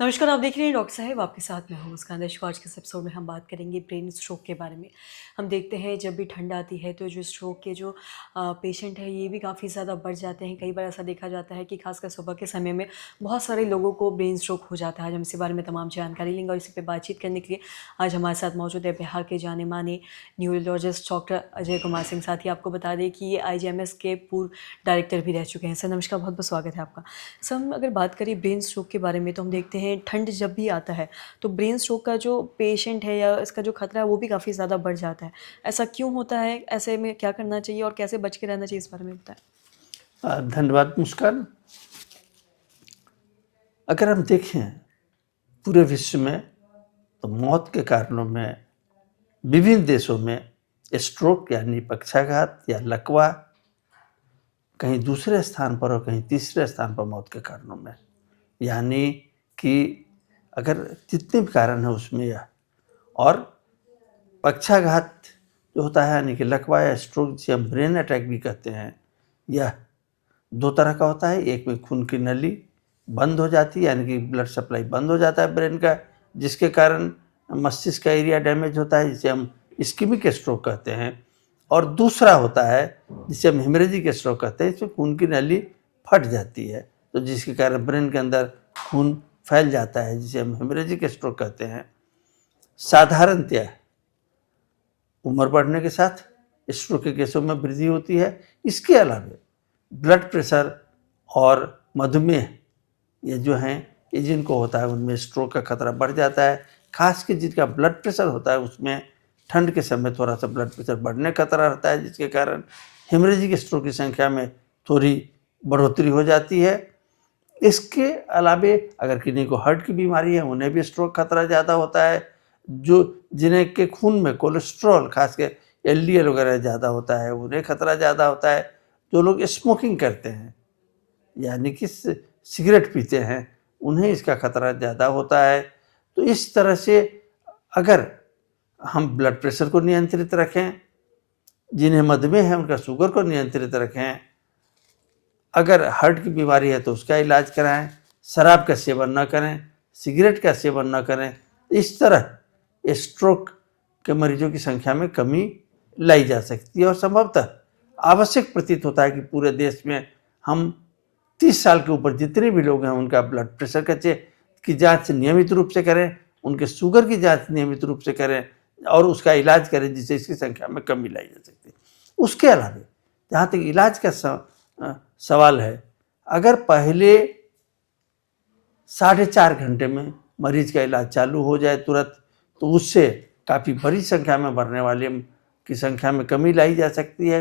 नमस्कार, आप देख रहे हैं डॉक्टर साहब, आपके साथ मैं हूँ मुस्कान। दर्शकों, आज के इस एपिसोड में हम बात करेंगे ब्रेन स्ट्रोक के बारे में। हम देखते हैं जब भी ठंड आती है तो जो स्ट्रोक के जो पेशेंट हैं ये भी काफ़ी ज़्यादा बढ़ जाते हैं। कई बार ऐसा देखा जाता है कि खासकर सुबह के समय में बहुत सारे लोगों को ब्रेन स्ट्रोक हो जाता है। आज हम इसी बारे में तमाम जानकारी लेंगे और इसी पे बातचीत करने के लिए आज हमारे साथ मौजूद है बिहार के जाने-माने न्यूरोलॉजिस्ट डॉक्टर अजय कुमार सिंह। साथ ही आपको बता दें कि ये आईजीएमएस के पूर्व डायरेक्टर भी रह चुके हैं। सर नमस्कार, बहुत-बहुत स्वागत है आपका। सर हम अगर बात करें ब्रेन स्ट्रोक के बारे में तो हम देखते हैं ठंड जब भी आता है तो ब्रेन स्ट्रोक का जो पेशेंट है या इसका जो खतरा है वो भी काफ़ी ज़्यादा बढ़ जाता है। ऐसा क्यों होता है? ऐसे में क्या करना चाहिए और कैसे बच के रहना चाहिए, इस बारे में बताएं। धन्यवाद मुस्कान। अगर हम देखें पूरे विश्व में तो मौत के कारणों में विभिन्न देशों में स्ट्रोक यानी पक्षाघात या लकवा कहीं दूसरे स्थान पर और कहीं तीसरे स्थान पर मौत के कारणों में, यानी कि अगर जितने भी कारण हैं उसमें यह और पक्षाघात जो होता है यानी कि लकवा या स्ट्रोक जिसे हम ब्रेन अटैक भी कहते हैं, यह दो तरह का होता है। एक में खून की नली बंद हो जाती है यानी कि ब्लड सप्लाई बंद हो जाता है ब्रेन का, जिसके कारण मस्तिष्क का एरिया डैमेज होता है जिसे हम इस्कीमिक स्ट्रोक कहते हैं। और दूसरा होता है जिसे हम हेमरेजिक स्ट्रोक कहते हैं, इसमें खून की नली फट जाती है तो जिसके कारण ब्रेन के अंदर खून फैल जाता है जिसे हम हेमरेजिक स्ट्रोक कहते हैं। साधारणतया उम्र बढ़ने के साथ स्ट्रोक के केसों में वृद्धि होती है। इसके अलावा ब्लड प्रेशर और मधुमेह ये जो हैं ये जिनको होता है उनमें स्ट्रोक का खतरा बढ़ जाता है। खास कर जिनका ब्लड प्रेशर होता है उसमें ठंड के समय थोड़ा सा ब्लड प्रेशर बढ़ने का खतरा रहता है, जिसके कारण हेमरेजिक स्ट्रोक की संख्या में थोड़ी बढ़ोतरी हो जाती है। इसके अलावा अगर किन्हीं को हार्ट की बीमारी है उन्हें भी स्ट्रोक खतरा ज़्यादा होता है। जो जिन्हें के खून में कोलेस्ट्रॉल खासकर एलडीएल वगैरह ज़्यादा होता है उन्हें खतरा ज़्यादा होता है। जो लोग स्मोकिंग करते हैं यानी कि सिगरेट पीते हैं उन्हें इसका खतरा ज़्यादा होता है। तो इस तरह से अगर हम ब्लड प्रेशर को नियंत्रित रखें, जिन्हें मधुमेह है उनका शुगर को नियंत्रित रखें, अगर हार्ट की बीमारी है तो उसका इलाज कराएं, शराब का सेवन न करें, सिगरेट का सेवन न करें, इस तरह स्ट्रोक के मरीजों की संख्या में कमी लाई जा सकती है। और संभवतः आवश्यक प्रतीत होता है कि पूरे देश में हम 30 साल के ऊपर जितने भी लोग हैं उनका ब्लड प्रेशर की जांच नियमित रूप से करें, उनके शुगर की जांच नियमित रूप से करें और उसका इलाज करें जिससे इसकी संख्या में कमी लाई जा सकती है। उसके अलावा जहाँ तक इलाज का सवाल है, अगर पहले 4.5 घंटे में मरीज का इलाज चालू हो जाए तुरंत तो उससे काफ़ी बड़ी संख्या में मरने वाले की संख्या में कमी लाई जा सकती है।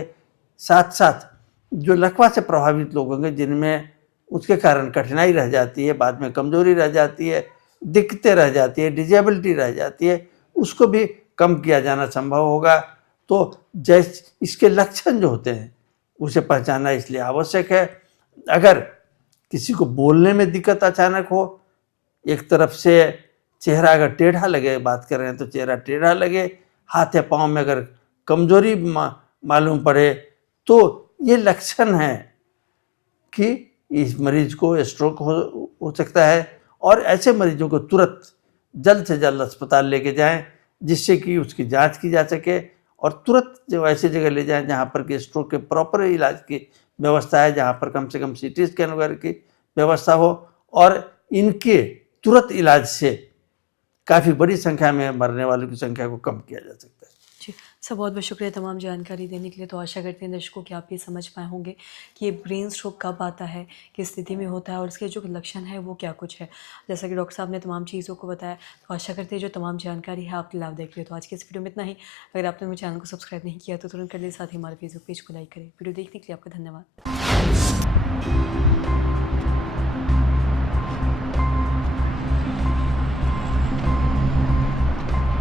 साथ साथ जो लकवा से प्रभावित लोग होंगे जिनमें उसके कारण कठिनाई रह जाती है, बाद में कमजोरी रह जाती है, दिक्कतें रह जाती है, डिजेबिलिटी रह जाती है, उसको भी कम किया जाना संभव होगा। तो जैसे इसके लक्षण जो होते हैं उसे पहचानना इसलिए आवश्यक है। अगर किसी को बोलने में दिक्कत अचानक हो, एक तरफ से चेहरा अगर टेढ़ा लगे, बात कर रहे हैं तो चेहरा टेढ़ा लगे, हाथ या पाँव में अगर कमजोरी मालूम पड़े तो ये लक्षण है कि इस मरीज को स्ट्रोक हो सकता है। और ऐसे मरीजों को तुरंत जल्द से जल्द अस्पताल लेके जाएं जिससे कि उसकी जांच की जा सके और तुरंत जो ऐसी जगह ले जाएं जहां पर कि स्ट्रोक के प्रॉपर इलाज की व्यवस्था है, जहां पर कम से कम सीटी स्कैन वगैरह की व्यवस्था हो और इनके तुरंत इलाज से काफ़ी बड़ी संख्या में मरने वालों की संख्या को कम किया जा सकता है। जी, सर बहुत बहुत शुक्रिया तमाम जानकारी देने के लिए। तो आशा करते हैं दर्शकों कि आप ये समझ पाए होंगे कि ये ब्रेन स्ट्रोक कब आता है, किस स्थिति में होता है और इसके जो लक्षण है वो क्या कुछ है। जैसा कि डॉक्टर साहब ने तमाम चीज़ों को बताया, तो आशा करते हैं जो तमाम जानकारी है आपके लाभदायक रही। तो आज की इस वीडियो में इतना ही। अगर आपने मेरे चैनल को सब्सक्राइब नहीं किया तो तुरंत कर लिए, साथ ही हमारे फेसबुक पेज को लाइक करें। वीडियो देखने के लिए आपका धन्यवाद।